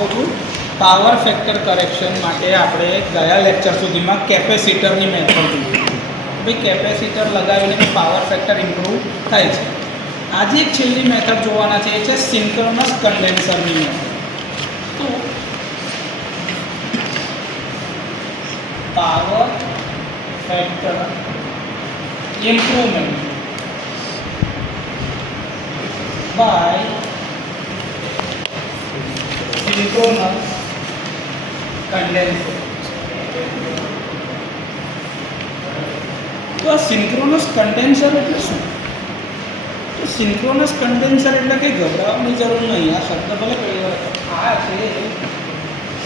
કહું છું power factor correction માટે આપણે ગયા લેક્ચર સુધીમાં કેપેસિટરની મેથડ જોઈ ભાઈ કેપેસિટર લગાવીને પાવર ફેક્ટર ઇમ્પ્રૂવ થાય છે. આજે એક છેલ્લી મેથડ જોવાના છે એ છે સિન્ક્રોનસ કન્ડેન્સરની મેથડ. તો power factor improvement by synchronous condenser. તો સિન્ક્રોનસ કન્ડેન્સર એટલે શું? તો સિન્ક્રોનસ કન્ડેન્સર એટલે કંઈ ગભરાવાની જરૂર નહીં. આ શબ્દ ભલે પહેલી આ છે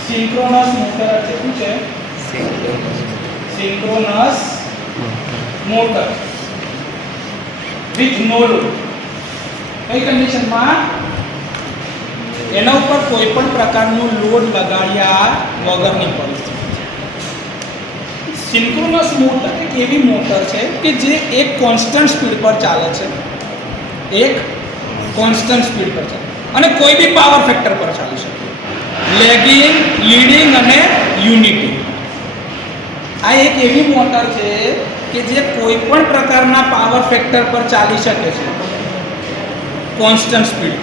સિન્ક્રોનસ મોટર છે. શું છે? Synchronous motor with no load. કઈ કન્ડિશનમાં? એના ઉપર કોઈ પણ પ્રકારનું લોડ લગાડ્યા વગરની પરિસ્થિતિ. સિન્ક્રોનસ મોટર એક એવી મોટર છે કે જે એક કોન્સ્ટન્ટ સ્પીડ પર ચાલે છે. એક કોન્સ્ટન્ટ સ્પીડ પર ચાલે અને કોઈ બી પાવર ફેક્ટર પર ચાલી શકે. લેગિંગ, લીડિંગ અને યુનિટી. આ એક એવી મોટર છે કે જે કોઈ પણ પ્રકારના પાવર ફેક્ટર પર ચાલી શકે છે કોન્સ્ટન્ટ સ્પીડ.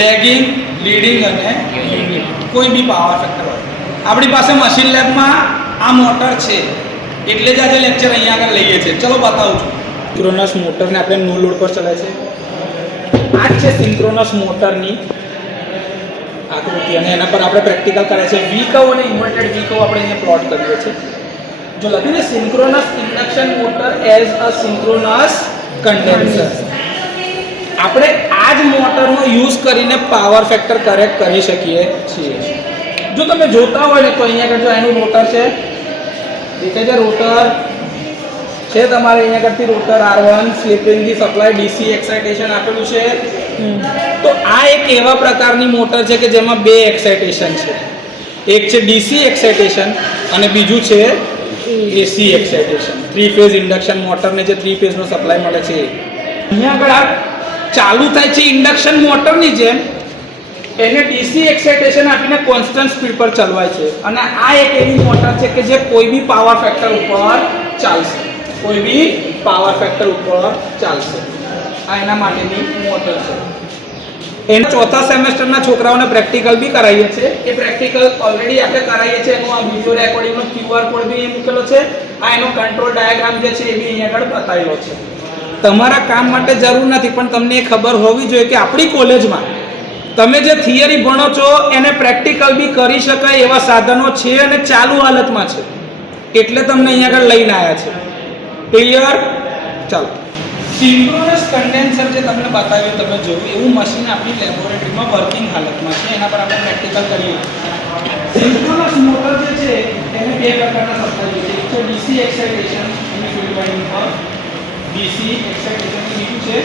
લેગિંગ, લીડિંગ અને યુનિટ કોઈ બી પાવર ફેક્ટર હોય. આપણી પાસે મશીન લેબમાં આ મોટર છે એટલે જ આજે લેક્ચર અહીંયા આગળ લઈએ છીએ. ચલો બતાવું છું. સિન્ક્રોનસ મોટરને આપણે નો લોડ પર ચલાય છે. આ જ છે સિન્ક્રોનસ મોટરની આકૃતિ અને એના પર આપણે પ્રેક્ટિકલ કરે છે. વી કર્વ અને ઇન્વર્ટેડ વી કર્વ આપણે અહીંયા પ્લોટ કરીએ છીએ. જો લખ્યું છે synchronous induction motor as a synchronous condenser. આપણે આ જ મોટરનો યુઝ કરીને પાવર ફેક્ટર કરેક્ટ કરી શકીએ છીએ. જો તમે જોતા હોય ને તો અહીંયા આગળ જો એનું રોટર છે દેખાય છે. રોટર છે તમારે અહીંયા આગળથી rotor R1 sleeping the supply DC excitation આપેલું છે. તો આ એક એવા પ્રકારની મોટર છે કે જેમાં બે એક્સાઇટેશન છે. એક છે DC એક્સાઇટેશન અને બીજું છે AC એક્સાઇટેશન. 3 ફેઝ ઇન્ડક્શન મોટરને જે 3 ફેઝનો સપ્લાય મળે છે. અહીંયા આગળ આ ચાલુ થાય છે ઇન્ડક્શન મોટરની જેમ. એને DC એક્સાઇટેશન આપીને કોન્સ્ટન્ટ સ્પીડ પર ચલવાય છે અને આ એક એવી મોટર છે કે જે કોઈ બી પાવર ફેક્ટર ઉપર ચાલશે. કોઈ બી પાવર ફેક્ટર ઉપર ચાલશે. આ એના માટેની મોટર છે. એના ચોથા સેમેસ્ટરના છોકરાઓને પ્રેક્ટિકલ બી કરાવીએ છીએ. એ પ્રેક્ટિકલ ઓલરેડી આપણે કરાવીએ છીએ. એનો આ વિડિયો રેકોર્ડિંગનો QR કોડ બી મૂકેલો છે. આ એનો કંટ્રોલ ડાયાગ્રામ જે છે એ બી અહીંયા આગળ બતાવેલો છે. તમારા કામ માટે જરૂર નથી પણ તમને એ ખબર હોવી જોઈએ કે આપણી કોલેજમાં તમે જે થિયરી ભણો છો એને પ્રેક્ટિકલ બી કરી શકાય એવા સાધનો છે અને ચાલુ હાલતમાં છે. એટલે તમને અહીંયા આગળ લઈને આવ્યા છે. ક્લિયર? ચાલો. સિન્ક્રોનસ કન્ડેન્સર જે તમને બતાવ્યું તમે જોયું એવું મશીન આપણી લેબોરેટરીમાં વર્કિંગ હાલતમાં છે. એના પર આપણે પ્રેક્ટિકલ કરીએ. સિન્ક્રોનસ મોટર જે છે એને બે પ્રકારના સપ્લાય છે. એક છે DC એક્સાઇટેશન અને ફીલ્ડ વાઇન્ડિંગ પર DC એક્સાઇટેશન બીજું છે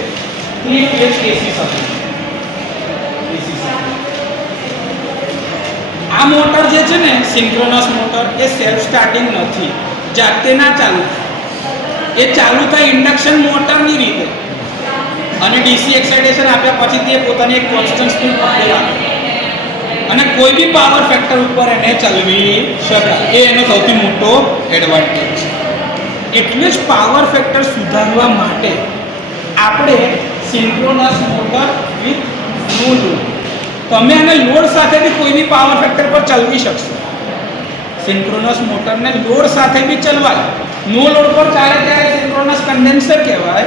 3 ફેઝ AC સપ્લાય. આ મોટર જે છે ને સિન્ક્રોનસ મોટર એ સેલ્ફ સ્ટાર્ટિંગ નથી. જાતે ના ચાલુ થાય. એ ચાલુ થાય ઇન્ડક્શન મોટરની રીતે અને DC એક્સાઇટેશન આપ્યા પછી તે પોતાની એક કોન્સ્ટન્ટ સ્પીડ પકડી રાખે અને કોઈ બી પાવર ફેક્ટર ઉપર એને ચલાવી શકાય. એ એનો સૌથી મોટો એડવાન્ટેજ છે. એટલે જ પાવર ફેક્ટર સુધારવા માટે આપણે synchronous motor with no load. તમે એને લોડ સાથે બી કોઈ બી પાવર ફેક્ટર પર ચલાવી શકશો. સિન્ક્રોનસ મોટરને લોડ સાથે બી ચલવાય. નો લોડ પર ચાલે ત્યારે સિન્ક્રોનસ કન્ડેન્સર કહેવાય.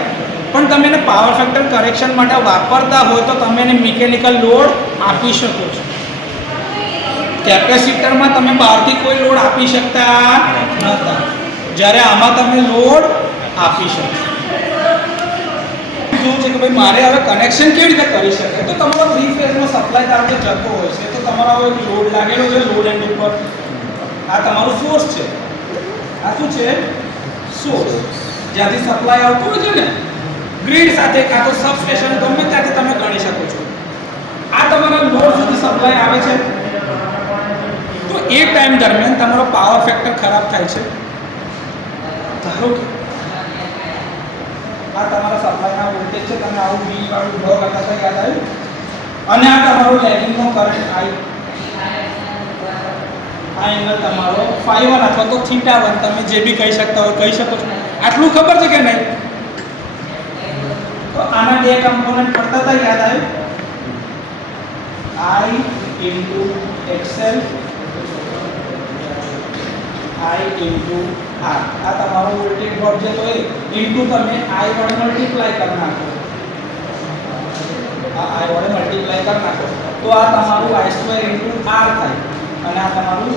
પણ તમે એને પાવર ફેક્ટર કરેક્શન માટે વાપરતા હોય તો તમે એને મિકેનિકલ લોડ આપી શકો છો. કેપેસિટરમાં તમે બહારથી કોઈ લોડ આપી શકતા નહોતા. જ્યારે આમાં તમે લોડ આપી શકો. શું છે કે ભાઈ મારે હવે કનેક્શન કેવી રીતે કરી શકે? તો તમારો 3 ફેઝનો સપ્લાય ધારો કે જતો હોય છે તો તમારો હવે લોડ લાગેલો છે લોડ એન્ડ ઉપર. આ તમારું સોર્સ છે. આ શું છે? સોર્સ. જ્યાંથી સપ્લાય આવતો હોય છે ને ગ્રીડ સાથે કાં તો સબસ્ટેશન ગમે ત્યાંથી તમે ગણી શકો છો. આ તમારા લોડ સુધી સપ્લાય આવે છે. તો એ ટાઈમ દરમિયાન તમારો પાવર ફેક્ટર ખરાબ થાય છે. ધારો કે આ તમારા સપ્લાયના વોલ્ટેજ છે. તમે આવું વી વાળું ડ્રો કરતા હતા યાદ આવ્યું? અને આ તમારો લેગિંગનો કરંટ I, આ એંગલ તમારો phi1 અથવા તો θ1, તમે જે બી કહી શકતા હોય કહી શકો છો. આટલું ખબર છે કે નહીં? તો આના બે કમ્પોનન્ટ પડતા હતા, યાદ આવ્યું? I into XL, I into R. આ તમારો વોલ્ટેજ ડ્રોપ જે તો એ ઇન્ટુ તમે I વડે મલ્ટીપ્લાય કરી નાખો. આ I વડે મલ્ટીપ્લાય કરી નાખો તો આ તમારું I2 into R થાય અને આ તમારું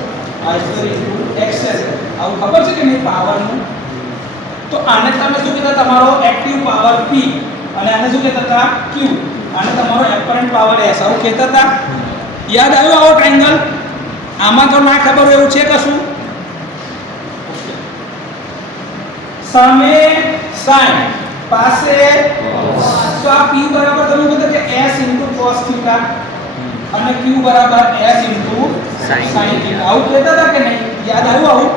I2 into XL. આવું ખબર છે કે નહીં પાવરનું? તો આને તમે શું કહેતા? તમારો એક્ટિવ પાવર P અને આને શું કહેતા હતા? Q. આને તમારો એપરન્ટ પાવર S. આવું કહેતા હતા. યાદ આવ્યું આવો ટ્રાયેંગલ? આમાં તો ના ખબર એવું છે કશું? સામે sin, પાસે તો આ P બરાબર તમે કીધું કે S cos θ અને Q બરાબર S sin θ. આવું કહેતા હતા કે નહીં? યાદ આવ્યું આવું?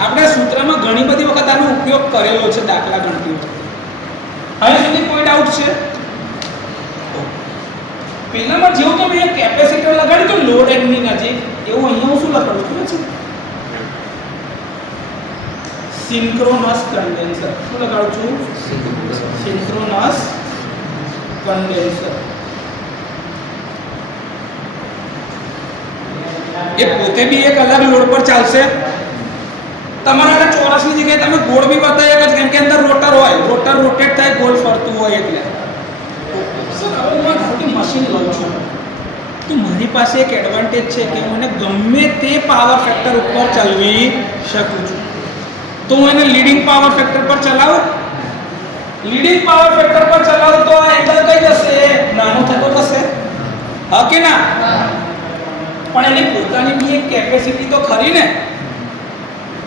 આપણે સૂત્રમાં ઘણી બધી વખત આનો ઉપયોગ કરેલો છે દાખલા ગણતરીમાં. હવે સુધી કોઈ ડાઉટ છે? પહેલામાં જેવું તો મેં કેપેસિટર લગાડ્યું તો લોડ એની નજીક, એવું અહીંયા હું શું લખાડું છું છે? Synchronous condenser. શું લગાડું છું? Synchronous condenser. એ પોતે બી એક અલગ લોડ પર ચાલશે. તમારા ચોરસની જગ્યાએ તમે ગોળ બી બતાવી શકો છો, કેમ કે અંદર રોટર હોય, રોટર રોટેટ થાય, ગોળ ફરતું હોય. એટલે સર હવે હું ધારો મશીન લઉં છું તો મારી પાસે એક એડવાન્ટેજ છે કે હું એને ગમે તે પાવર ફેક્ટર ઉપર ચલાવી શકું છું. તો હું એને લીડિંગ પાવર ફેક્ટર પર ચલાવું. લીડિંગ પાવર ફેક્ટર પર ચલાવું તો આ એંગલ કઈ જશે? નાનો થતો જશે. હા કે ના? પણ એની પોતાની બી એક કેપેસિટી તો ખરી ને.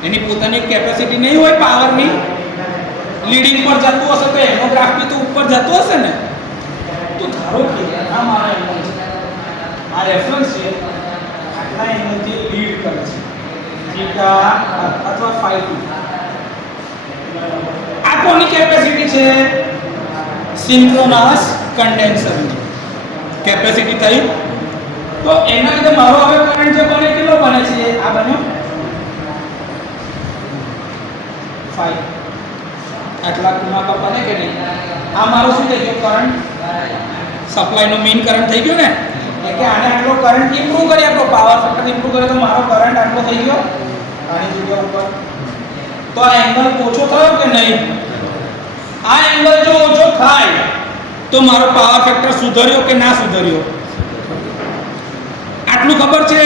એની પોતાની એક કેપેસિટી નહીં હોય પાવરની. લીડિંગ પર જતું હશે તો એનો ગ્રાફ બી તો ઉપર જતો હશે ને. તો ધારો કે આ મારા એંગલ છે, આ રેફરન્સ છે, આટલા એંગલથી લીડ કરે છે થીટા અથવા phi2. આ કોની કેપેસિટી છે? સિન્ક્રોનસ કન્ડેન્સરની કેપેસિટી થઈ. તો એના લીધે મારો હવે કરંટ જે બને કેટલો બને છે? આ બન્યો phi. આટલા ખૂણા પર બને કે નહીં? આ મારો શું થઈ ગયો? કરંટ સપ્લાયનો મેઇન કરંટ થઈ ગયો ને. એટલે કે આને આટલો કરંટ ઇમ્પ્રૂવ કરી આપણો પાવર ફેક્ટર ઇમ્પ્રૂવ કરે તો મારો કરંટ આટલો થઈ ગયો આની જગ્યા ઉપર. તો આ એંગલ ઓછો થયો કે નહીં? આ એંગલ જો ઓછો થાય તો મારો પાવર ફેક્ટર સુધર્યો કે ના સુધર્યો? આટલું ખબર છે?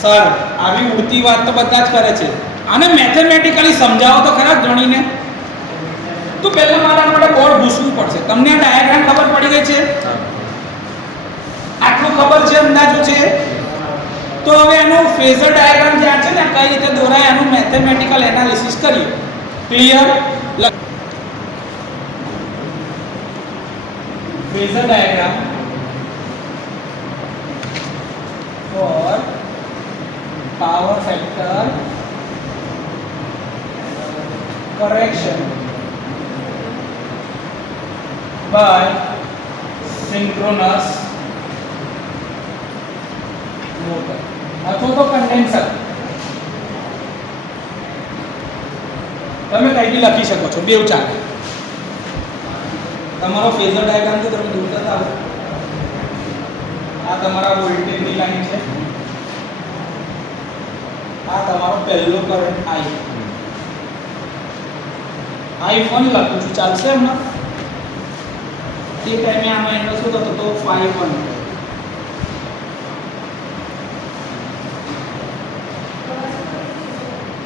સર આવી ઉડતી વાત તો બધા જ કરે છે. આને મેથેમેટિકલી સમજાવો તો ખરા ગણીને. તો પહેલા મારા માટે બોર્ડ ભૂસવું પડશે. તમને આ ડાયાગ્રામ ખબર પડી ગઈ છે? આટલું ખબર છે, અંદાજો છે. તો હવે એનો ફેઝર ડાયાગ્રામ જે છે ને કઈ રીતે દોરાય એનું મેથેમેટિકલ એનાલિસિસ કરીએ. Clear? Phasor diagram for power factor correction by synchronous motor અથવા તો કન્ડેન્સર. તમે કઈ બી લખી શકો છો, બેવ ચાલે. તમારો ફેઝર ડાયાગ્રામ તો તમે દોરતા થાઓ. આ તમારા વોલ્ટેજની લાઈન છે, આ તમારો પહેલો કરંટ I1 લખું છું, ચાલશે હમણાં? તે ટાઈમે આનો એંગલ શું થતો તો phi1.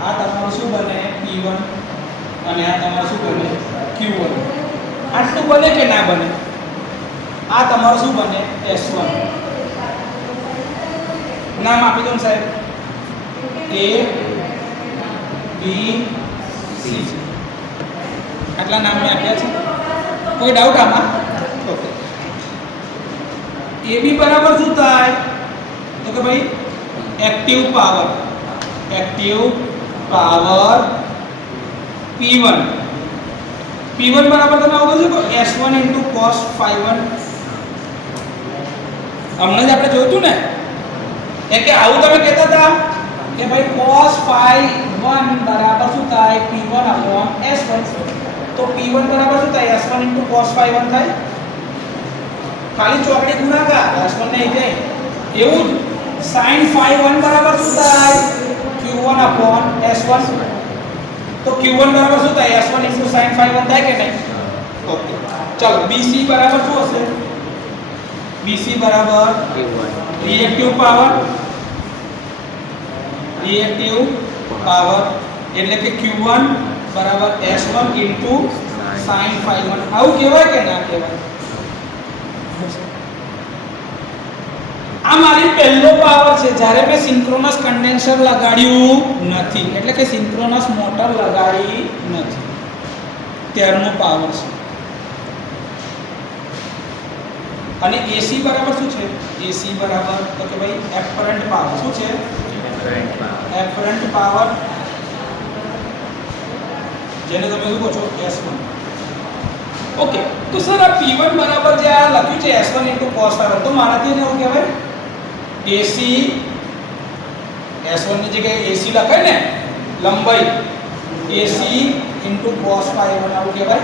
આ તમારું શું બને? P1 અને આ તમારું શું બને? Q1. આટલું બને કે ના બને? આ તમારું શું બને? S1. નામ આપી દો સાહેબ. A B C. આટલા નામ મેં આપ્યા છે. કોઈ ડાઉટ આમાં? ઓકે. AB બરાબર શું થાય? તો કે ભાઈ એક્ટિવ પાવર P1. P1 બરાબર તમે આવો છો તો S1 cos phi1 હમણાં જ આપણે જોયું હતું ને એમ કે આવું તમે કહેતા હતા કે ભાઈ cos phi 1 બરાબર શું થાય p1 upon s1 તો p1 બરાબર શું થાય s1 cos phi 1 થાય ખાલી ચોકડી ગુણાકાર s1 ને અહીં જાય એવું જ sin phi 1 બરાબર શું થાય q1 upon s1 તો q1 બરાબર શું થાય s1 sin phi 1 થાય કે નહીં ઓકે ચલો bc બરાબર શું હશે bc બરાબર રિએક્ટિવ પાવર એટલે કે q1 બરાબર s1 sin phi 1 આવું કહેવાય કે ના કહેવાય આ મારી પહેલો પાવર છે જ્યારે મેં સિન્ક્રોનસ કન્ડેન્સર લગાડ્યું નથી એટલે કે સિન્ક્રોનસ મોટર લગાડી નથી ત્યારનો પાવર છે અને AC બરાબર શું છે AC બરાબર તો કે ભાઈ એપરન્ટ પાવર શું છે એપરન્ટ પાવર જેને તમે શું કહો છો S1 ઓકે તો સર આ P1 બરાબર જે આ લખ્યું છે S1 cos phi 1 તો મારાથી એને એવું કહેવાય AC S1 ની જગ્યાએ AC લખાય ને લંબાઈ AC cos phi 1 આવું કહેવાય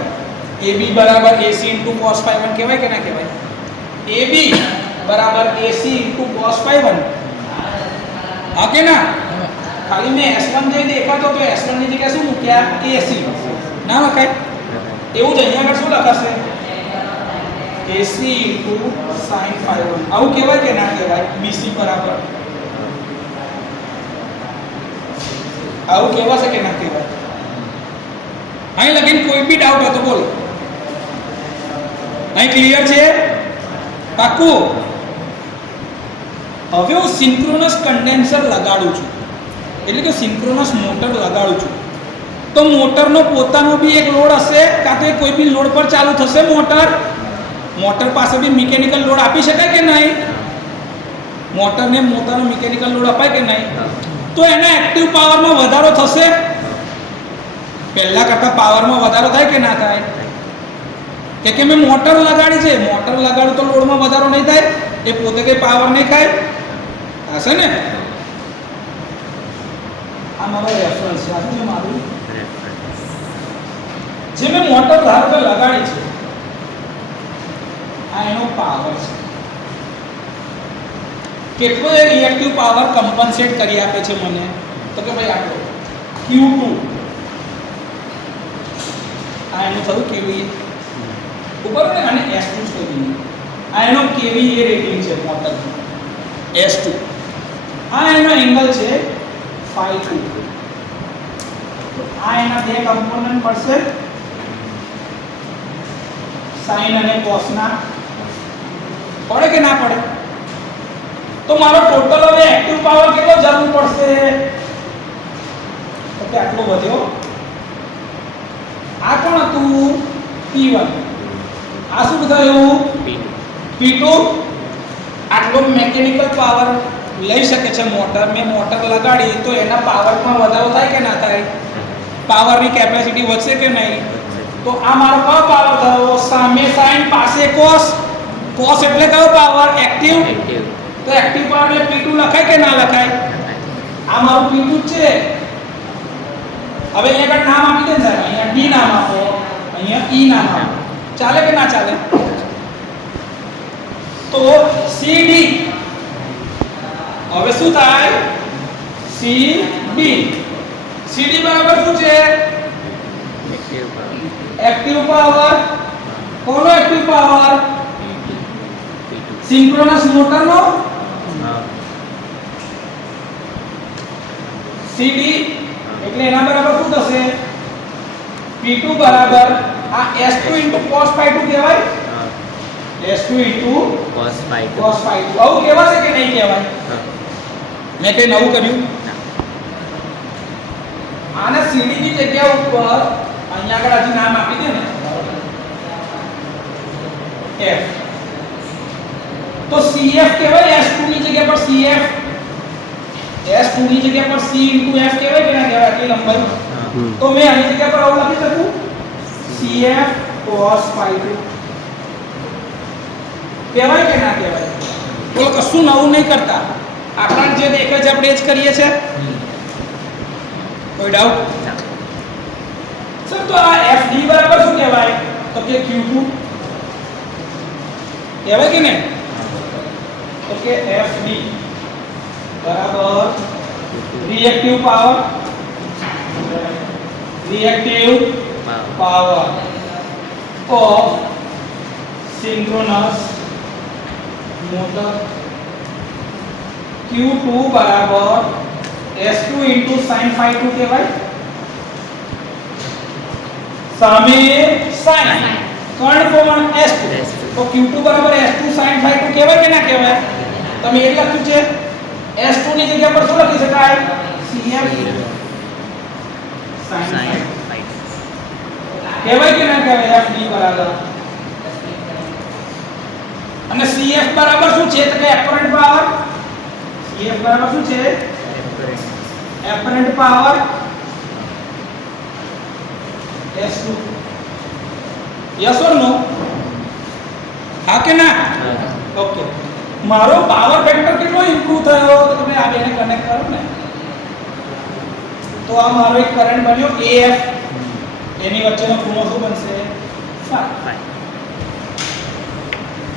AB બરાબર AC cos phi 1 કહેવાય કે ના કહેવાય AB બરાબર AC cos phi 1 હા કે ના ખાલી મેં S1 જઈ દેખાતો તો S1 ની જગ્યાએ શું મૂક્યા AC ના લખાય એવું જ અહીંયા આગળ શું લખાશે AC sin phi 1 આવું કહેવાય કે ના કહેવાય BC બરાબર આવું કહેવાશે કે ના કહેવાય અહીં લગીન કોઈ બી ડાઉટ હોય તો બોલો અહીં ક્લિયર છે પાક્કું હવે હું સિન્ક્રોનસ કન્ડેન્સર લગાડું છું એટલે કે સિન્ક્રોનસ મોટર લગાડું છું તો મોટરનો પોતાનો બી એક લોડ હશે કાં તો કોઈ બી લોડ પર ચાલુ થશે મોટર પાસે બી મિકેનિકલ લોડ આપી શકાય કે નહીં મોટરને પોતાનો મિકેનિકલ લોડ અપાય કે નહીં તો એના એક્ટિવ પાવરમાં વધારો થશે પહેલા કરતાં પાવરમાં વધારો થાય કે ના થાય કે મેં મોટર લગાડી છે મોટર લગાડું તો લોડમાં વધારો નહીં થાય એ પોતે કઈ પાવર નહીં ખાય હશે ને આ મારો રેફરન્સ છે આ શું છે મારું જે મેં મોટર ધારો કે લગાડી છે આ એનો પાવર છે કેટલો એ રિએક્ટિવ પાવર કમ્પન્સેટ કરી આપે છે મને તો કે ભાઈ આટલો Q2 આ એનું થયું કેવી ઉપર ને અને S2 શોધીને આ એનો કેવી રેટિંગ છે મોટર S2 આ એનો એંગલ છે phi 2 આ એના બે કમ્પોનન્ટ પડશે sin અને cos ના પડે કે ના પડે તો મારો ટોટલ હવે એક્ટિવ પાવર કેટલો જરૂર પડશે તો કે આટલો વધ્યો આ કોણ હતું P1 આ શું થયું P2 આટલો મેકેનિકલ પાવર લઈ શકે છે મોટર મેં મોટર લગાડી તો એના પાવરમાં વધારો થાય કે ના થાય પાવરની કેપેસિટી વધશે કે નહીં તો આ મારો કયો પાવર થયો સામે sin પાસે cos એટલે કયો પાવર એક્ટિવ તો એક્ટિવ પાવર એટલે P2 લખાય કે ના લખાય આ મારું P2 છે હવે અહીંયા આગળ નામ આપી દે ને સાહેબ અહીંયા D નામ આપો અહીંયા E નામ આપો ચાલે કે ના ચાલે તો CD હવે શું થાય CD બરાબર શું છે એક્ટિવ પાવર કોનો એક્ટિવ પાવર સિન્ક્રોનસ મોટરનો CD એટલે એના બરાબર શું થશે P2 બરાબર આ S2 cos phi 2 કહેવાય S2 cos phi 2 આવું કહેવાશે કે નહીં કહેવાય મેં કઈ નવું કર્યું આને CD ની જગ્યા ઉપર અહીંયા આગળ હજી નામ આપી દે ને F તો CF કહેવાય S2 ની જગ્યા પર CF S2 ની જગ્યા પર C F કહેવાય કે ના કહેવાય આટલી લંબાઈ તો મેં આની જગ્યા પર આવું લખી શકું CF cos phi 2 કહેવાય કે ના કહેવાય બોલો કશું નવું નહીં કરતા, આપણને જે દેખે છે આપણે એ જ કરીએ છીએ. કોઈ ડાઉટ? સર તો આ FD બરાબર શું કહેવાય? તો કે Q2 કહેવાય કે નહીં? તો કે FD બરાબર reactive power of synchronous motor. Q2 બરાબર S2 into sin phi 2 કહેવાય. સામે sin કર્ણ કોણ S2, તો Q2 બરાબર S2 sin phi 2 કહેવાય કે ના કહેવાય? તમે એ લખ્યું છે. S2 ની જગ્યા પર શું લખી શકાય? CF sin phi કહેવાય કે ના કહેવાય? FD બરાબર. અને CF બરાબર શું છે? તો કે એપરન્ટ પાવર. CF બરાબર શું છે? Apparent power S2. Yes or no? હા કે ના? ઓકે. મારો પાવર ફેક્ટર કેટલો ઇમ્પ્રૂવ થયો? તો તમે આ બેને કનેક્ટ કરો ને, તો આ મારો એક કરંટ બન્યો AF, એની વચ્ચેનો ખૂણો શું બનશે? phi.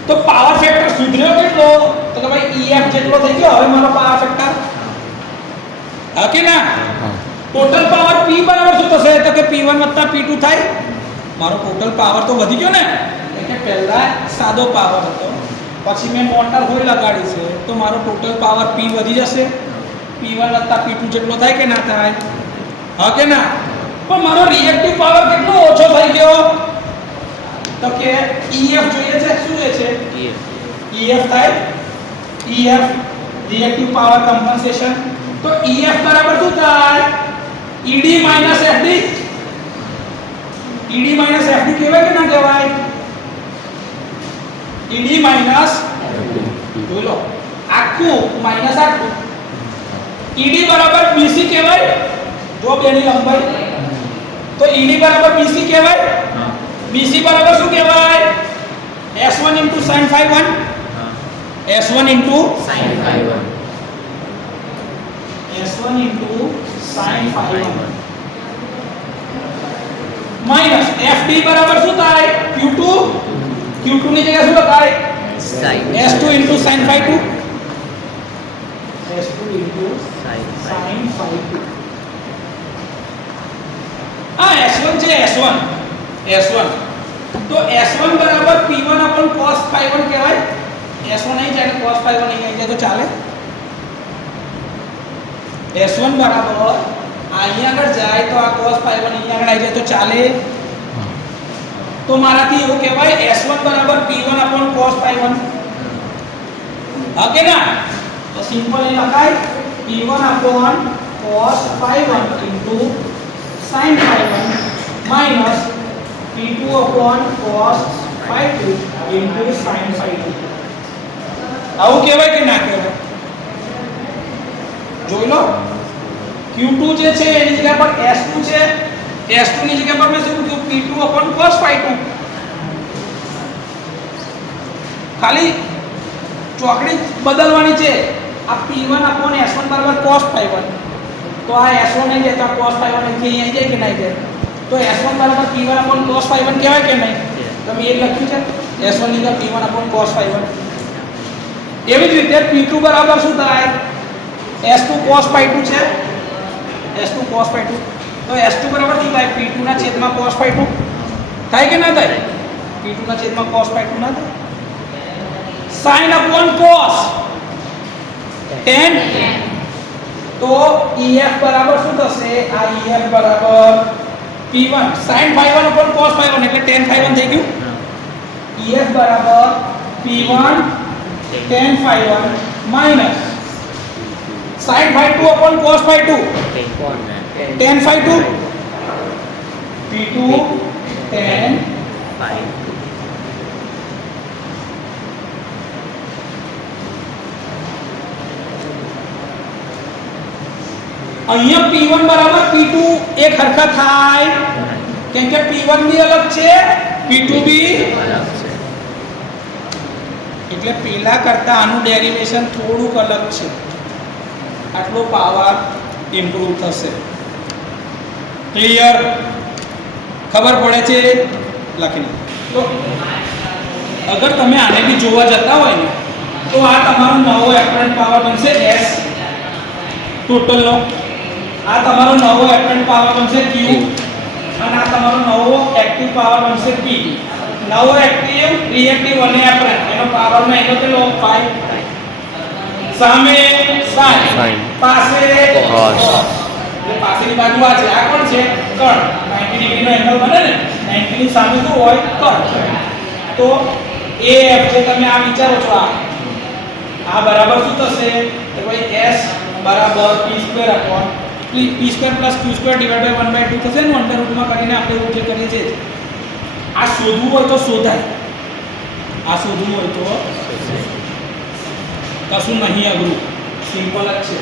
તો પાવર ફેક્ટર સુધર્યો કેટલો? તો કે ભાઈ EF જેટલો થઈ ગયો હવે મારો પાવર ફેક્ટર. હા કે ના? ટોટલ પાવર P બરાબર શું થશે? તો કે P1 P2 થાય. મારો ટોટલ પાવર તો વધી ગયો ને, એટલે પહેલા સાદો પાવર હતો, પછી મેં મોટર હોય લગાડી છે, તો મારો ટોટલ પાવર P વધી જશે. P1 P2 જેટલો થાય કે ના થાય? હા કે ના? પણ મારો રિએક્ટિવ પાવર કેટલો ઓછો થઈ ગયો? તો કે EF જોઈએ છે. શું જોઈએ છે? EF થાય. EF reactive power compensation. તો EF બરાબર શું થાય? ED FD. ED FD કહેવાય કે ના કહેવાય? ED જોઈ લો આખું માઈનસ આખું. ED બરાબર BC કહેવાય. જો બેની લંબાઈ, તો ED બરાબર BC કહેવાય. BC બરાબર શું કહેવાય? S1 into sin phi 1. S1 into sin phi 1. S1 into sin phi 1 minus FD બરાબર શું થાય? Q2. Q2 ની જગ્યાએ શું લખાય? S2 into sin phi 2. S2 into sin phi 2. આ S1 છે. S1 તો S1 બરાબર P1 upon cos phi 1 કહેવાય. S1 અહીં જાય ને cos phi 1 અહીં જાય તો ચાલે. S1 બરાબર અહીંયા આગળ જાય તો આ cos phi 1 અહીંયા આગળ આવી જાય તો ચાલે. તો મારાથી એવું કહેવાય S1 બરાબર P1 upon cos phi 1. હા કે ના? તો સિમ્પલ એ લખાય P1 upon cos phi 1 into sin phi 1 minus P2 upon cos phi 2 into sin phi 2. આવું કહેવાય કે ના કહેવાય? જોઈ લો. Q2 જે છે એની જગ્યા પર S2 છે. S2 ની જગ્યા પર મેં શું મૂક્યું? P2 upon cos phi 2. ખાલી ચોકડી બદલવાની છે. આ P1 upon S1 બરાબર cos phi 1. તો આ S1 નહીં જાય તો આ cos phi 1 અહીંથી અહીં જાય કે નહીં જાય? તો S1 બરાબર P1 upon cos phi 1 કહેવાય કે નહીં? તમે એ લખ્યું છે S1 ની જગ્યા P1 upon cos phi 1. એવી જ રીતે P2 બરાબર શું થાય? S2 cos phi 2 છે. S2 cos phi 2. તો S2 બરાબર શું થાય? P2 ના છેદમાં cos phi 2 થાય કે ના થાય? P2 ના છેદમાં cos phi 2 ના થાય? sin upon cos tan. તો EF બરાબર શું થશે? આ EF બરાબર P1 sin phi 1 upon cos phi 1 એટલે tan phi 1 થઈ ગયું. EF બરાબર P1 tan phi 1 minus sin phi 2 upon cos phi 2 tan phi 2. P2 tan phi. અહીંયા P1 બરાબર P2 એક હરખા થાય કેમ કે P1 બી અલગ છે P2 બી અલગ છે. એટલે પેલા કરતાં આનું ડેરિવેશન થોડુંક અલગ છે. આટલો પાવર ઇમ્પ્રૂવ થશે. ક્લિયર? ખબર પડે છે? લખી તો અગર તમે આને બી જોવા જતા હોય ને તો આ તમારો નવો એપરન્ટ પાવર બનશે S ટોટલનો. આ તમારો નવો એપરન્ટ પાવર બનશે Q અને આ તમારો નવો એક્ટિવ પાવર બનશે P. નવો એક્ટિવ, રિએક્ટિવ અને એપરન્ટ એનો પાવર માં એનો કેટલો 5. સામે sin, પાસે cos. એટલે પાછળની બાજુ આ છે. આ કોણ છે? કણ. 90 ડિગ્રી નો એંગલ બને ને 90 ની સામે શું હોય? કણ. તો AF જે તમે આ વિચારો છો આ બરાબર શું થશે? તો ભાઈ S બરાબર p² plus q² divided by 1/2 થશે ને અંડર રૂટમાં કરીને આપણે એવું જે કરીએ છીએ. આ શોધવું હોય તો શોધાય. આ શોધવું હોય તો કશું નહીં અઘરું, સિમ્પલ જ છે.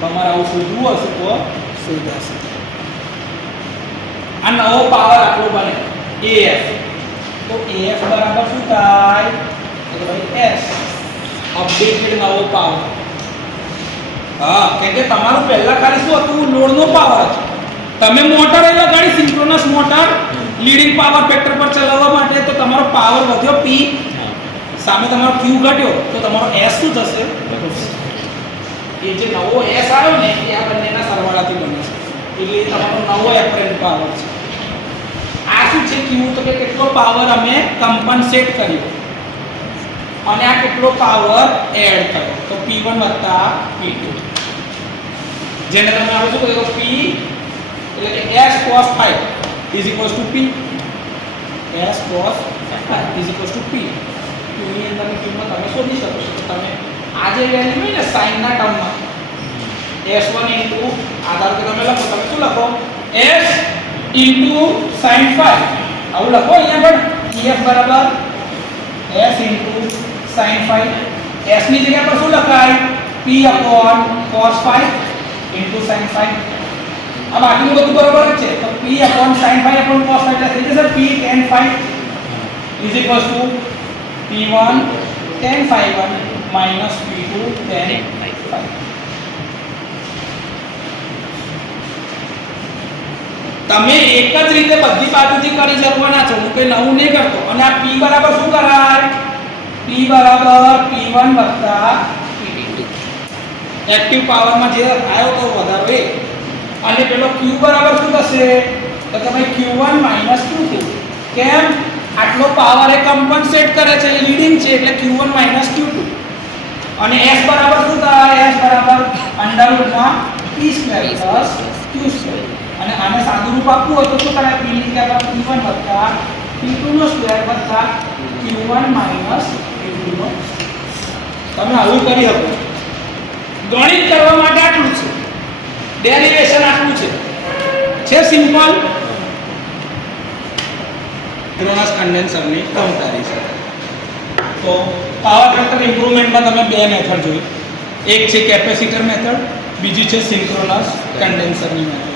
તમારે આવું શોધવું હશે તો શોધાશે. આ નવો પાવર આટલો બને AF. તો AF બરાબર શું થાય? તો ભાઈ S અપડેટેડ નવો પાવર. હા, કેમ કે તમારું પહેલા ખાલી શું હતું? લોડનો પાવર હતો. તમે મોટર એ લગાડી synchronous motor leading power factor પર ચલાવવા માટે, તો તમારો પાવર વધ્યો P, સામે તમારો Q ઘટ્યો તો તમારો S શું થશે? એ જે નવો S આવ્યો ને એ આ બંનેના સરવાળાથી બને છે. એટલે તમારો નવો એપરન્ટ પાવર છે. આ શું છે? Q તો કે કેટલો પાવર અમે કમ્પનસેટ કર્યો અને આ કેટલો પાવર એડ કર્યો. તો P1 P2 જેને તમે આવે શું કહો? P એટલે કે S cos phi is equals to P. S cos phi is equals to P. ની અંદરની કિંમત તમે શોધી શકો છો. તો તમે આ જે વેલ્યુ હોય ને sin ના ટર્મમાં S1 into આધાર કે તમે લખો, તમે શું લખો? S into sin phi. આવું લખો અહીંયા પણ EF બરાબર S into sin phi. S ની જગ્યા પર શું લખાય? P upon cos phi into sin phi. अब बाकीનું બધું બરાબર જ છે. તો P upon sin phi upon cos phi એટલે થઈ જશે P tan phi is equals to P1 tan phi 1 minus P2 tan phi. તમે એક જ રીતે બધી બાજુથી કરી જવાના છો. હું કોઈ નવું નહીં કરતો. અને આ P બરાબર શું કરાય? P બરાબર P1 P2. એક્ટિવ પાવરમાં જે આવ્યો તો વધારે અને પેલો Q બરાબર શું થશે? તો તમે Q1 Q2. કેમ? આટલો પાવર એ કમ્પનસેટ કરે છે, લીડિંગ છે એટલે Q1 Q2. અને S બરાબર શું થાય? S બરાબર અંડર રૂટમાં P² plus Q². અને આને સાદું રૂપ આપવું હોય તો શું કરાય? P ની જગ્યા પર P1 P2 નો સ્ક્વેર વત્તા Q1 Q2 નો. તમે આવું કરી શકો. ગણિત કરવા માટે આટલું છે. ડેરિવેશન આટલું છે સિમ્પલ. સિન્ક્રોનસ કન્ડેન્સરની કમ્પેરિઝન. તો પાવર ફેક્ટર ઇમ્પ્રુવમેન્ટમાં તમે બે મેથડ જોઈ. એક છે કેપેસિટર મેથડ, બીજી છે સિન્ક્રોનસ કન્ડેન્સરની મેથડ.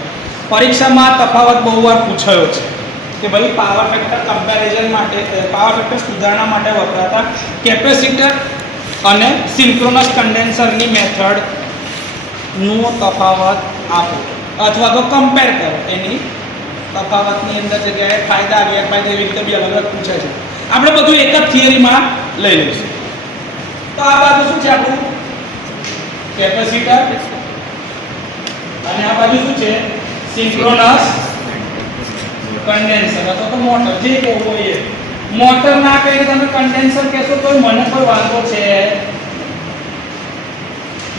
પરીક્ષામાં તફાવત બહુ વાર પૂછાયો છે કે ભાઈ પાવર ફેક્ટર કમ્પેરિઝન માટે, પાવર ફેક્ટર સુધારણા માટે વપરાતા કેપેસિટર અને સિન્ક્રોનસ કન્ડેન્સરની મેથડ નો તફાવત આપો અથવા તો કમ્પેર કરો. એની તફાવતની અંદર જગ્યાએ ફાયદા ગેરફાયદા એવી રીતે બી અલગ અલગ પૂછાય છે. આપણે બધું એક જ થિયરીમાં લઈ લઈશું. તો આ બાજુ શું છે? આપણું કેપેસિટર અને આ બાજુ શું છે? સિન્ક્રોનસ કન્ડેન્સર અથવા તો મોટર. જે કહેવું હોય એ. મોટર ના કહે તમે કન્ડેન્સર કહેશો તો મને કોઈ વાંધો છે?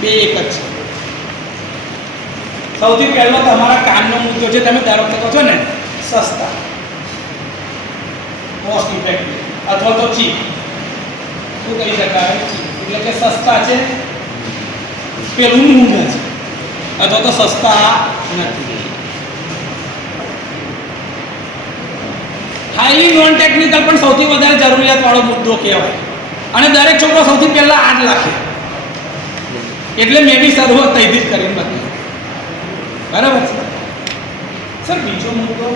બે એક જ છે. સૌથી પહેલો તમારા કામનો મુદ્દો છે. તમે દર વખતે કહો છો ને સસ્તા, કોસ્ટ ઇફેક્ટિવ અથવા તો ચીપ. શું કહી શકાય? એટલે કે સસ્તા છે, પેલું મોંઘા છે અથવા તો સસ્તા નથી. હાઈલી નોન ટેકનિકલ પણ સૌથી વધારે જરૂરિયાત વાળો મુદ્દો કહેવાય. અને દરેક છોકરો સૌથી પહેલા આ જ લખે. એટલે મેં બી શરૂઆત તૈથી જ કરીને બતાવી. બરાબર છે સર? બીજો મુદ્દો,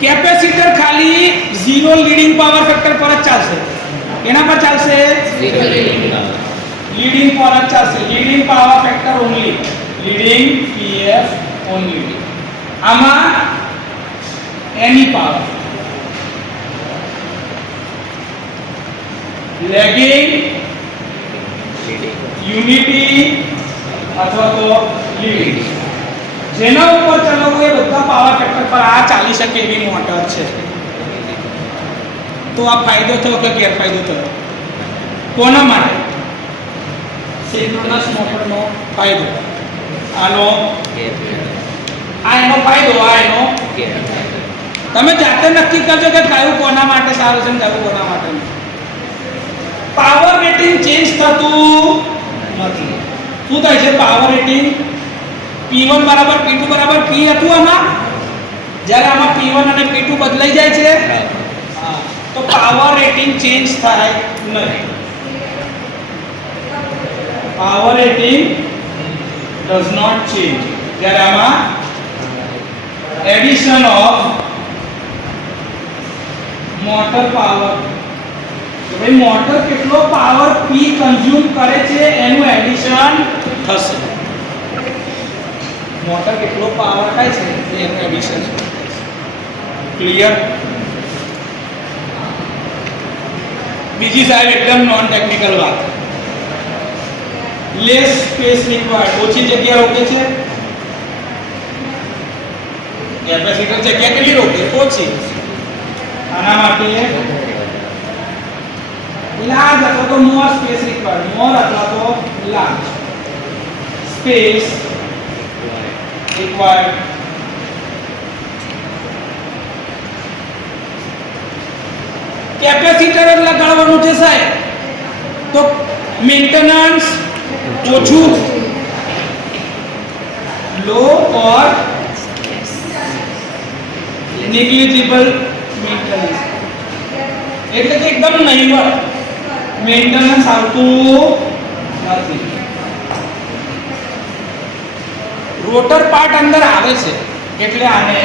કેપેસિટર ખાલી ઝીરો લીડિંગ પાવર ફેક્ટર પર જ ચાલશે. એના પર ચાલશે લીડિંગ પર જ ચાલશે. Leading power factor only, leading PF only. આમાં એની પાવર, લેગિંગ, યુનિટી અથવા તો લીડિંગ, જેના ઉપર ચલાવવું એ બધા પાવર ફેક્ટર પર આ ચાલી શકે એવી મોટર છે. તો આ ફાયદો થયો કે ગેરફાયદો થયો? કોના માટે? સિંક્રોનસ મોટરનો ફાયદો. આનો આ એનો ફાયદો, આ એનો ગેરફાયદો. તમે જાતે નક્કી કરજો કે કયું કોના માટે સારું છે ને કયું કોના માટે નહીં. પાવર રેટિંગ ચેન્જ થતું નથી. શું થાય છે? પાવર રેટિંગ P1 બરાબર P2 બરાબર P હતું આમાં, જ્યારે આમાં P1 અને P2 બદલાઈ જાય છે તો પાવર રેટિંગ ચેન્જ થાય નહીં. Power rating does not change. જ્યારે આમાં એડિશન ઓફ મોટર પાવર, ભાઈ મોટર કેટલો પાવર P કન્ઝ્યુમ કરે છે એનું એડિશન થશે. મોટર કેટલો પાવર થાય છે એનું એડિશન. ક્લિયર? બીજી સાહેબ એકદમ નોન ટેકનિકલ વાત, લેસ સ્પેસ રિક્વાયર્ડ, ઓછી જગ્યા રોકે છે. કેપેસિટર જગ્યા કેટલી રોકે? ઓછી. આના માટે લાર્જ અથવા તો મોર સ્પેસ રિક્વાયર્ડ, મોર અથવા તો લાર્જ સ્પેસ રિક્વાયર્ડ. કેપેસિટર લગાડવાનું છે સાહેબ તો મેન્ટેનન્સ ઓછું, લો ઓર negligible મેન્ટેનન્સ, એટલે કે એકદમ નહીવત મેન્ટેનન્સ આવતું નથી. રોટર પાર્ટ અંદર આવે છે એટલે આને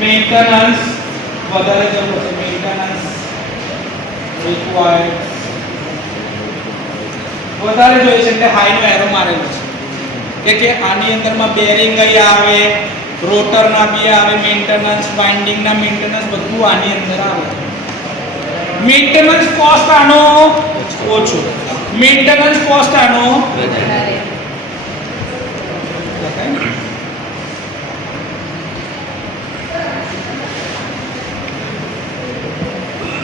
મેન્ટેનન્સ વધારે જરૂર છે. મેન્ટેનન્સ રિક્વાયર્ડ વધારે જોઈએ છે એટલે હાઈ નો એરો મારેલો છે કે આની અંદરમાં બેરિંગ આવે, રોટર ના બી આવે, મેન્ટેનન્સ, વાઇન્ડિંગ ના મેન્ટેનન્સ બધું આની અંદર આવે. મેન્ટેનન્સ કોસ્ટ આનો ઓછો, મેન્ટેનન્સ કોસ્ટ આનો વધારે.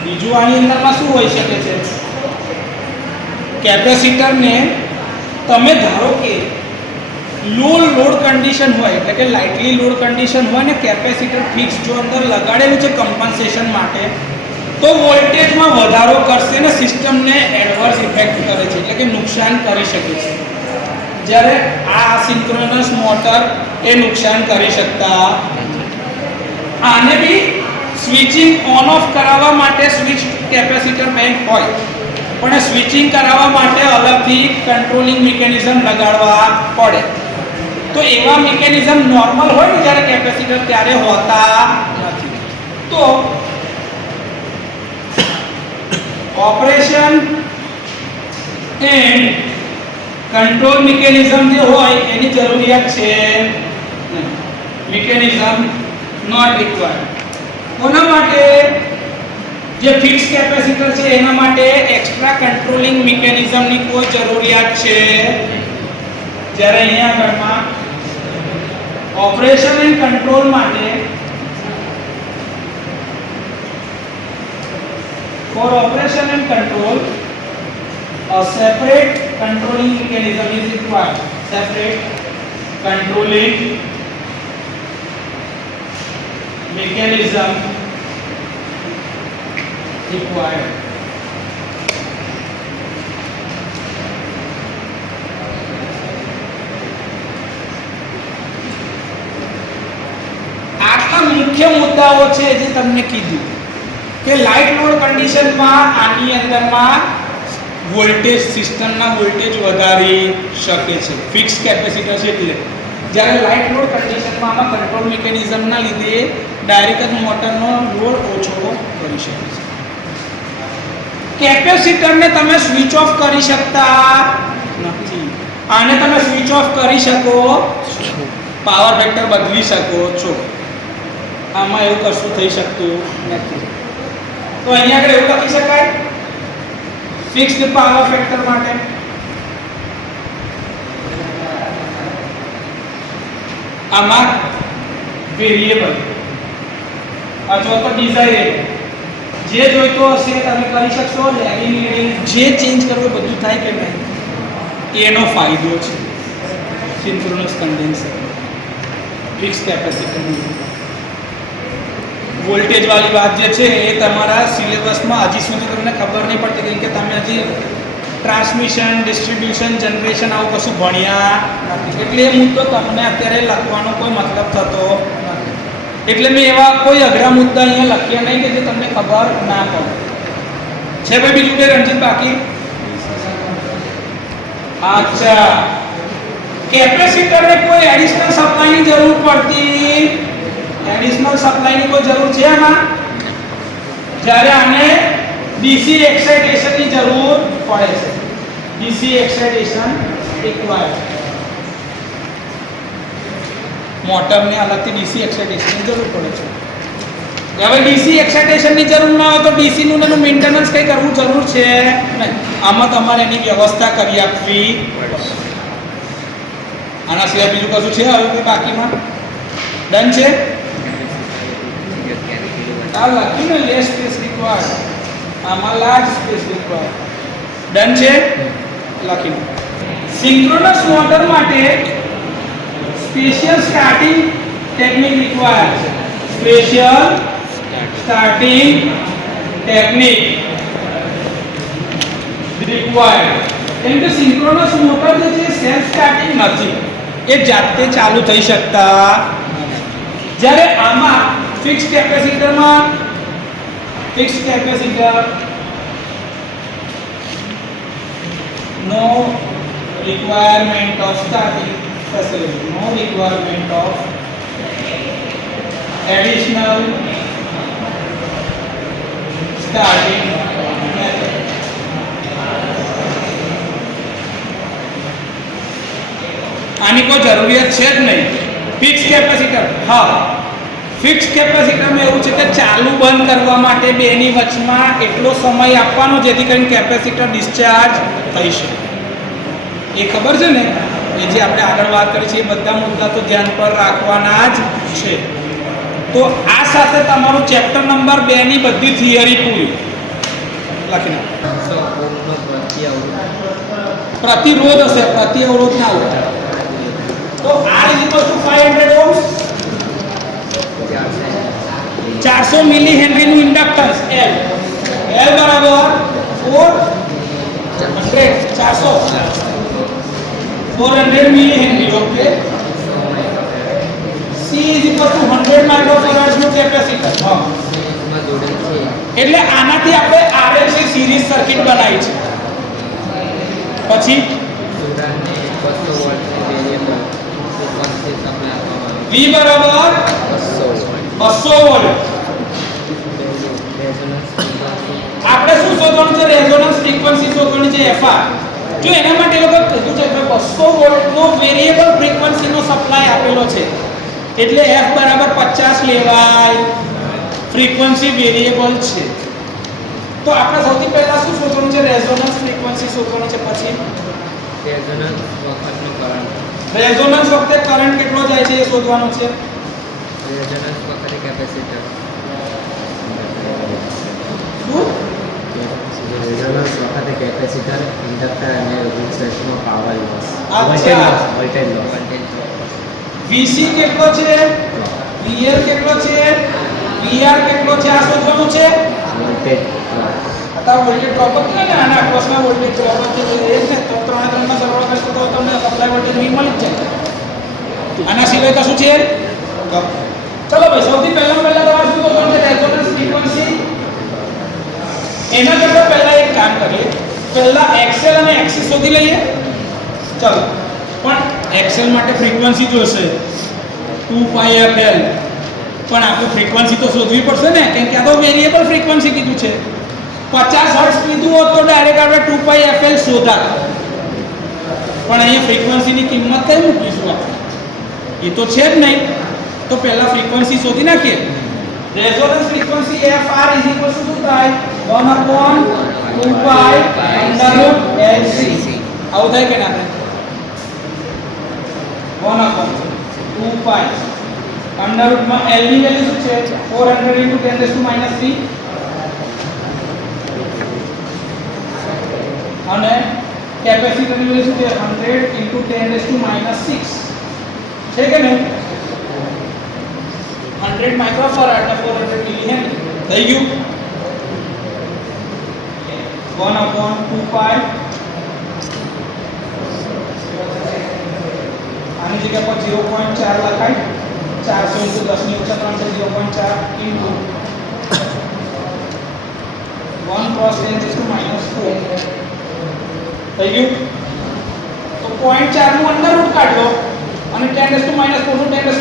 બીજું આની અંદરમાં શું હોઈ શકે છે? કેપેસિટર ને તમે ધારો કે લો લોડ કન્ડિશન હોય એટલે કે લાઇટલી લોડ કન્ડિશન હોય ને કેપેસિટર ફિક્સ જો અંદર લગાડેલું છે કમ્પન્સેશન માટે, તો વોલ્ટેજમાં વધારો કરશે ને સિસ્ટમને એડવર્સ ઇફેક્ટ કરે છે એટલે કે નુકસાન કરી શકે છે. જ્યારે આ સિંક્રોનસ મોટર એ નુકસાન કરી શકતા. આને બી સ્વિચિંગ ઓન ઓફ કરાવવા માટે સ્વિચ કેપેસિટર બેંક હોય, પણ સ્વિચિંગ કરાવવા માટે અલગથી કંટ્રોલિંગ મિકેનિઝમ લગાડવા પડે. તો એવા મિકેનિઝમ નોર્મલ હોય ને જ્યારે કેપેસિટર ત્યારે હોતા નથી. તો ઓપરેશન એન્ડ કંટ્રોલ મિકેનિઝમ જે હોય એની જરૂરિયાત છે. Mechanism not required. કોના માટે? જે ફિક્સ કેપેસિટર છે એના માટે એક્સ્ટ્રા કંટ્રોલિંગ મિકેનિઝમની કોઈ જરૂરિયાત છે. જ્યારે અહીંયા આગળમાં ઓપરેશન એન્ડ કંટ્રોલ માટે for operation and control a separate controlling mechanism is required. Separate controlling mechanism required. આટલા મુખ્ય મુદ્દાઓ છે જે તમને કીધું કે લાઇટ લોડ કન્ડિશનમાં આની અંદરમાં વોલ્ટેજ સિસ્ટમના વોલ્ટેજ વધારી શકે છે. ફિક્સ કેપેસિટર છે એટલે જ્યારે લાઇટ લોડ કન્ડિશનમાં આમાં કંટ્રોલ મિકેનિઝમના લીધે ડાયરેક્ટ જ મોટરનો લોડ ઓછો કરી શકે છે. કેપેસિટરને તમે સ્વિચ ઓફ કરી શકતા નથી. આને તમે સ્વિચ ઓફ કરી શકો પાવર ફેક્ટર બદલી શકો છો. આમાં એવું કશું થઈ શકતું નથી. તો અહીંયા આગળ એવું લખી શકાય ફિક્સ્ડ પાવર ફેક્ટર માટે આમાં વેરિયેબલ અથવા તો ડિઝાયરેબલ જે જોઈતો હશે તમે કરી શકશો. લેગિંગ લીડિંગ જે ચેન્જ કરવું બધું થાય કે નહીં એનો ફાયદો છે synchronous condenser fix capacitor. Voltage વાળી વાત જે છે એ તમારા સિલેબસમાં હજી સુધી તમને ખબર નહીં પડતી કેમ કે તમે હજી ટ્રાન્સમિશન ડિસ્ટ્રીબ્યુશન જનરેશન આવું કશું ભણ્યા નથી. એટલે એ મુદ્દો તમને અત્યારે લખવાનો કોઈ મતલબ થતો નથી. એટલે મેં એવા કોઈ અઘરા મુદ્દા અહીંયા લખ્યા નહીં કે જે તમને ખબર ના પડે. છે ભાઈ બીજું કે રણજીત બાકી? અચ્છા, કેપેસિટરને કોઈ એડિશનલ સપ્લાયની જરૂર પડતી એડિશનલ સપ્લાયની કોઈ જરૂર છે આમાં? જ્યારે આને ડીસી એક્સાઇટેશનની જરૂર પડે છે. DC excitation required. મોટરને અલગથી ડીસી એક્સાઇટેશનની જરૂર પડે છે. હવે ડીસી એક્સાઇટેશનની જરૂર ના હોય તો ડીસીનું એનું મેન્ટેનન્સ કંઈ કરવું જરૂર છે નહીં. આમાં તમારે એની વ્યવસ્થા કરી આપવી પડશે. આના સિવાય બીજું કશું છે હવે કોઈ બાકીમાં? ડન છે? આ લખ્યું ને લેસ સ્પેસ રિક્વાયર્ડ, આમાં લાર્જ સ્પેસ રિક્વાયર્ડ. ડન છે? લખીને સિન્ક્રોનસ મોટર માટે સ્પેશિયલ સ્ટાર્ટિંગ ટેકનિક રિક્વાયર્ડ છે. Special starting technique required. કેમ કે સિન્ક્રોનસ મોટર જે છે સેલ્ફ સ્ટાર્ટિંગ નથી, એ જાતે ચાલુ થઈ શકતા. જ્યારે આમાં ફિક્સ કેપેસિટરમાં fix capacitor no requirement of starting facility, no requirement of additional starting method. આની કોઈ જરૂરિયાત છે જ નહીં. ફિક્સ કેપેસિટર, હા ફિક્સ કેપેસિટરમાં એવું છે કે ચાલુ બંધ કરવા માટે બેની વચમાં એટલો સમય આપવાનો જેથી કરીને કેપેસિટર ડિસ્ચાર્જ થઈ શકે. એ ખબર છે ને? એ જે આપણે આગળ વાત કરી છે એ બધા મુદ્દા તો ધ્યાન પર રાખવાના જ છે. તો આ સાથે તમારું ચેપ્ટર નંબર 2 ની બધી થિયરી પૂરી. લખી નાખો. પ્રતિરોધ હશે, પ્રતિ અવરોધ ના હોય. તો R = 500 ohms, 400 મિલી હેનરી નું ઇન્ડક્ટન્સ L બરાબર 400 milli henry. Okay. C = 100 microfarad નું કેપેસિટર. હા, એટલે આનાથી આપણે RLC સિરીઝ સર્કિટ બનાવી છે. પછી V બરાબર 200 વોલ્ટ. આપણે શું શોધવાનું છે? રેઝોનન્સ ફ્રીક્વન્સી શોધવાની છે, FR. જો એના માટે લોકો કીધું છે કે 200 વોલ્ટનો વેરિયેબલ ફ્રીક્વન્સીનો સપ્લાય આપેલો છે એટલે F બરાબર 50 લેવાય. ફ્રીક્વન્સી વેરિયેબલ છે તો આપણે સૌથી પહેલા શું શોધવાનું છે? રેઝોનન્સ ફ્રીક્વન્સી શોધવાનું છે. પછી રેઝોનન્સ વખતે કરંટ કેટલો જાય છે એ શોધવાનું છે. રેઝોનન્સ વખતે કેપેસિટર રેઝોનન્સ વખતે કેપેસિટર, ઇન્ડક્ટર અને રેઝિસ્ટરનો power loss, voltage loss. VC કેટલો છે, VL કેટલો છે, VR કેટલો છે આ શોધવાનું છે. વોલ્ટેજ અત્યારે વોલ્ટેજ ડ્રોપ જ ને આના અક્રોસમાં વોલ્ટેજ ડ્રોપ જ છે એ જ ને. તો 3 માં સરવાળો કરશો તો તમને સપ્લાય વોલ્ટેજ મળી જ જાય. આના સિવાય કશું છે? ચલો ભાઈ, સૌથી પહેલા તમારે શું કરવાનું છે? Resonance frequency. એના કરતા પહેલા એક કામ કરીએ. પહેલા XL અને XC શોધી લઈએ. ચલો, પણ XL માટે ફ્રીક્વન્સી જોશે 2πfL. પણ આપણે ફ્રીક્વન્સી તો શોધવી પડશે ને, કેમ કે આ તો વેરિયેબલ ફ્રીક્વન્સી કીધું છે. 50 હર્ટ્ઝ કીધું હોત તો ડાયરેક્ટ આપણે 2πfl શોધા, પણ અહીંયા ફ્રીક્વન્સીની કિંમત કઈ મૂકીશું આપણે? એ તો છે જ નહીં, તો પહેલા ફ્રીક્વન્સી શોધી નાખીએ. Resonance frequency fr is equal to શું થાય? 1/2π√LC. આવું થાય કે ના થાય? 1/2π અંડરરૂટમાં L ની વેલ્યુ શું છે? 400 × 10⁻³ અને કેપેસિટરની વેલ્યુ શું છે? 100 × 10⁻6 છે કે નહીં? 100 માઇક્રોફેરાડ અને 400 મિલી હેનરી થઈ ગયું. 1/2π આની જગ્યા પર 0.4 લખાય. 400 × 10⁻³ 0.4 ઇન્ટુ 1 × 10⁻⁴ થઈ ગયું. તો 0.4 નું અંડરરૂટ કાઢ લો અને 10⁻⁴ નું 10⁻⁻² એટલે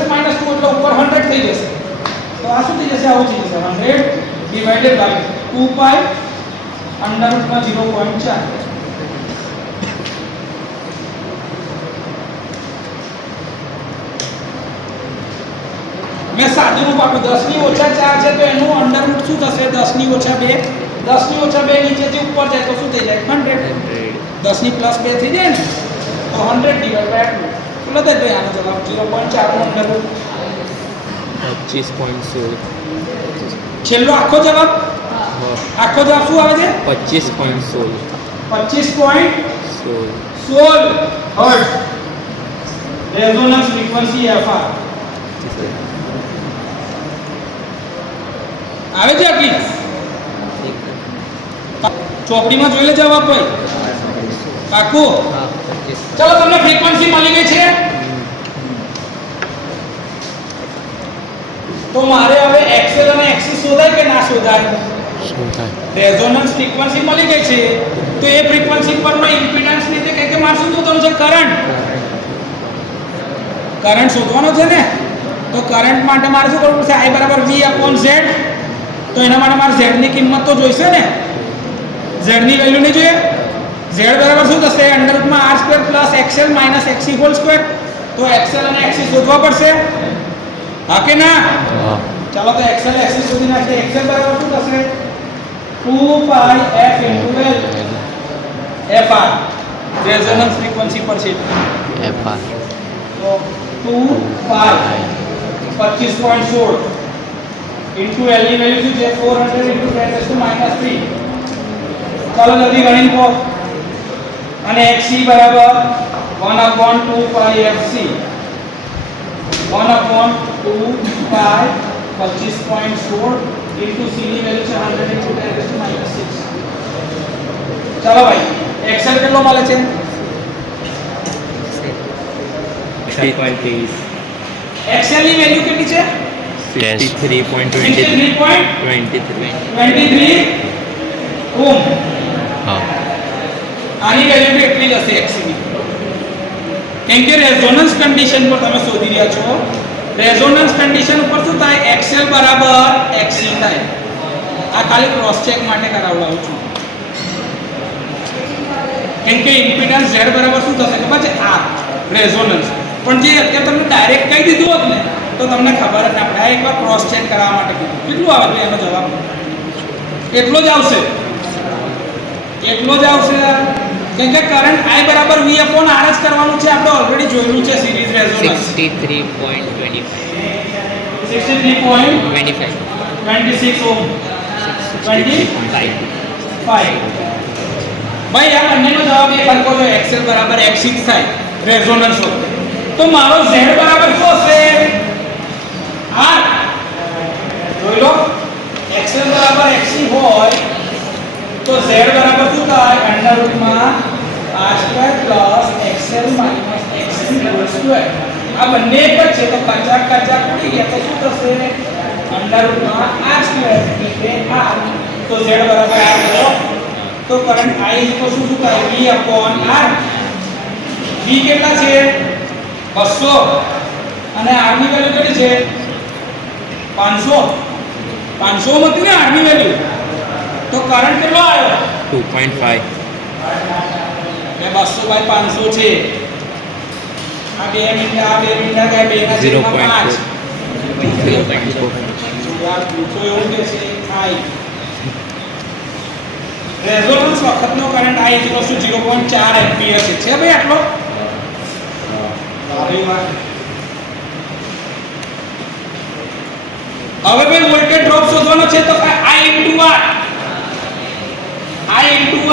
ઉપર 100 થઈ જશે. તો આ શું થઈ જશે? આવું થઈ જશે 100 / 2π અંડરરૂટમાં 0.4. મેં સાદું રૂપ આપ્યું. 10 ની ઓછા 4 છે તો એનું અંડરરૂટ શું થશે? 10 ની ઓછા 2. 10 ની ઓછા 2 નીચેથી ઉપર જાય તો શું થઈ જાય? 100. 10 ની પ્લસ 2 થઈ જાય ને તો 100 ડિવાઇડ બાય આટલું. બોલો તો ભાઈ આનો જવાબ 0.4 નો અંડરરૂટ 25.16. છેલ્લો આખો જવાબ શું આવે છે? 25.16. 25.16 હર્ટ્ઝ રેઝોનન્સ ફ્રીક્વન્સી fr આવે છે. આટલી ચોપડીમાં જોઈ લે જવાબ ભાઈ. પાકું? ચલો તમને ફ્રીક્વન્સી મળી ગઈ છે. તો મારે હવે XL અને XC શોધાય કે ના શોધાય? રેઝોનન્સ ફ્રીક્વન્સી મળી ગઈ છે તો એ ફ્રીક્વન્સી પરનો ઇમ્પિડન્સ ની તે કે મારે શું શોધવાનું છે? કરંટ શોધવાનો છે ને. તો કરંટ માટે મારે શું કરવું પડશે? I = V/Z. તો એના માટે મારે Z ની કિંમત તો જોઈશે ને. Z ની વેલ્યુ નહીં જોઈએ? Z બરાબર શું થશે? √R² + XL - XC². તો XL અને XC શોધવા પડશે. હા કે ના? ચાલો તો XL XC શોધી નાખીએ. XL બરાબર શું થશે? 2πf × L fr resonance frequency પર છે FR. તો 2π 25.16 ઇન્ટુ L ની વેલ્યુ શું છે? 400 × 10⁻³ ચાલો જલ્દી ગણી લો. અને XC બરાબર 1/2πfc 1/2π 25.16 ઇન્ટુ C ની વેલ્યુ છે 100 × 10⁻6. ચાલો ભાઈ XL કેટલો મળે છે? 23. XL ની વેલ્યુ કેટલી છે? 63.23. ઓમ. હા. આની વેલ્યુ કેટલી હશે XC ની? કેમ કે રેઝોનન્સ કન્ડિશન પર તમે શોધી રહ્યા છો. રેઝોનન્સ કન્ડિશન ઉપર શું થાય? XL બરાબર XC થાય. આ ખાલી ક્રોસ ચેક માટે કરાવડાવું છું. કેમ કે ઇમ્પિડન્સ Z બરાબર શું થશે ખબર છે? R resonance. પણ જે અત્યારે તમને ડાયરેક્ટ કહી દીધું હોત ને તો તમને ખબર જ ના પડે. આ એકવાર ક્રોસ ચેક કરાવવા માટે કીધું. કેટલું આવે છે એનો જવાબ? એટલો જ આવશે. કેમ કે કરંટ I = V/R જ કરવાનું છે. આપણે ઓલરેડી જોયેલું છે સિરીઝ રેઝોનન્સ. 63.26 ઓમ 25 ભાઈ આ બંનેનો જવાબ એ સરખો છે. XL બરાબર XC થાય રેઝોનન્સ હોય તો મારો Z બરાબર શું હશે? R. જોઈ લો XL બરાબર XC હોય તો Z બરાબર શું થાય? √R² + XL - XC². આ બંને એક જ છે તો કચાક ઉડી ગયા તો શું થશે? √R² એટલે R. તો Z બરાબર R લો તો કરંટ I તો શું થાય? V/R. V કેટલા છે? 200 અને R ની વેલ્યુ કેટલી છે? 500. 500 મત ને R ની વેલ્યુ તો કરંટ કેટલો આવ્યો 2.5. ને 200/500 છે. આ 2 મીટર કે 2 ના 5. 0.4. યાર પૂછો એવું કે છે I રેઝોનન્સ વખતનો કરંટ I 0.4 એમ્પિયર છે ભાઈ આટલો. સારી વાત. હવે ભાઈ વોલ્ટેજ ડ્રોપ શોધવાનો છે તો I *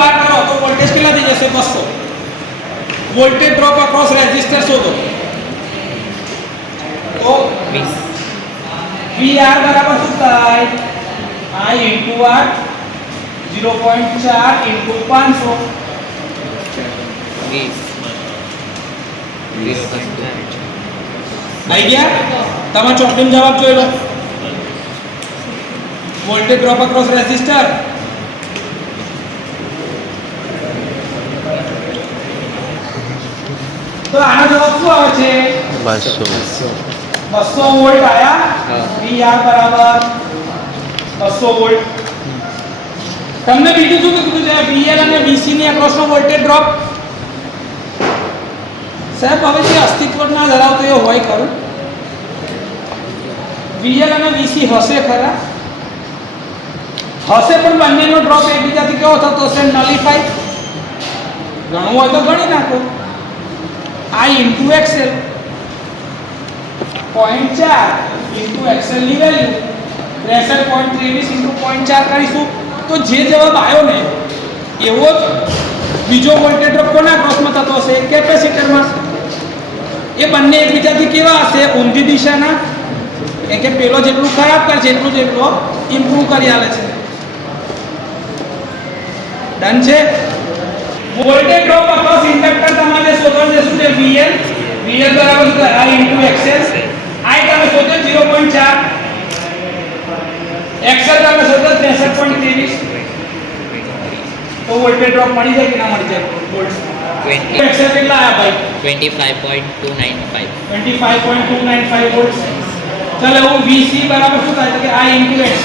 R કરો તો વોલ્ટેજ કેટલા થઈ જશે 200. વોલ્ટેજ ડ્રોપ અક્રોસ રેઝિસ્ટર શોધો તો VR બરાબર શું થાય I * R 0.4 * 500. આવી ગયા તમે ચોકડીનો જવાબ જોઈ લો. વોલ્ટેજ ડ્રોપ અક્રોસ રેઝિસ્ટર તો આનો જવાબ શું આવે છે 200. 200 વોલ્ટ આયા. હા. VR બરાબર 200 વોલ્ટ. તમને બીજું શું કીધું છે VL અને VC ની અક્રોસનો વોલ્ટેજ ડ્રોપ? સાહેબ હવે જે અસ્તિત્વ ના ધરાવતો એ હોય ખરું? VL અને VC હશે ખરા? હશે પણ બંનેનો ડ્રોપ એકબીજાથી કેવો થતો હશે નલિફાઈ. ઘણું હોય તો ગણી નાખો I * XL 0.4 * XL ની વેલ્યુ 63.23 * 0.4 કરીશું તો જે જવાબ આવ્યો ને એવો જ બીજો વોલ્ટેજ ડ્રોપ કોના ક્રોસમાં થતો હશે કેપેસિટરમાં. એ બંને એકબીજાથી કેવા હશે ઊંધી દિશાના. કે પેલો જેટલું ખરાબ કરે છે એટલું જ એટલો ઇમ્પ્રૂવ કરી આલે છે. ડન છે. વોલ્ટેજ ડ્રોપ અક્રોસ ઇન્ડક્ટર તમારે શોધવાનું છે શું છે VL બરાબર શું થાય I * XL. I તમે શોધો 0.4 XL તમે શોધો 63.23 તો વોલ્ટેજ ડ્રોપ મળી જાય કે ના મળી જાય વોલ્ટ 20. XL કેટલા આયા ભાઈ 25.295. 25.295 વોલ્ટ. ચલો હું VC બરાબર શું થાય તો કે I * XC.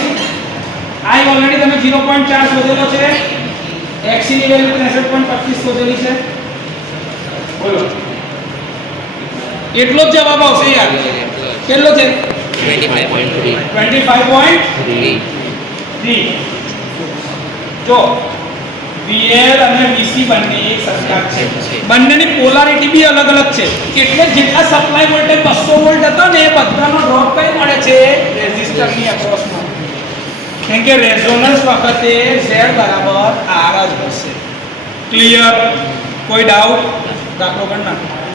I ઓલરેડી તમે 0.4 શોધેલો છે. XC ની વેલ્યુ 63.25 શોધેલી છે. બોલો એટલો જ જવાબ આવશે યાર. કેટલો છે 25.3. 25.3. જો VL અને VC બંને એક સરખા છે. બંનેની પોલારિટી બી અલગ અલગ છે. એટલે જેટલા સપ્લાય વોલ્ટેજ 200 વોલ્ટ હતો ને એ બધાનો ડ્રોપ કઈ મળે છે રેઝિસ્ટરની અક્રોસમાં. કેમ કે રેઝોનન્સ વખતે Z બરાબર R જ હશે. ક્લિયર? કોઈ ડાઉટ? દાખલો ગણ નાખો.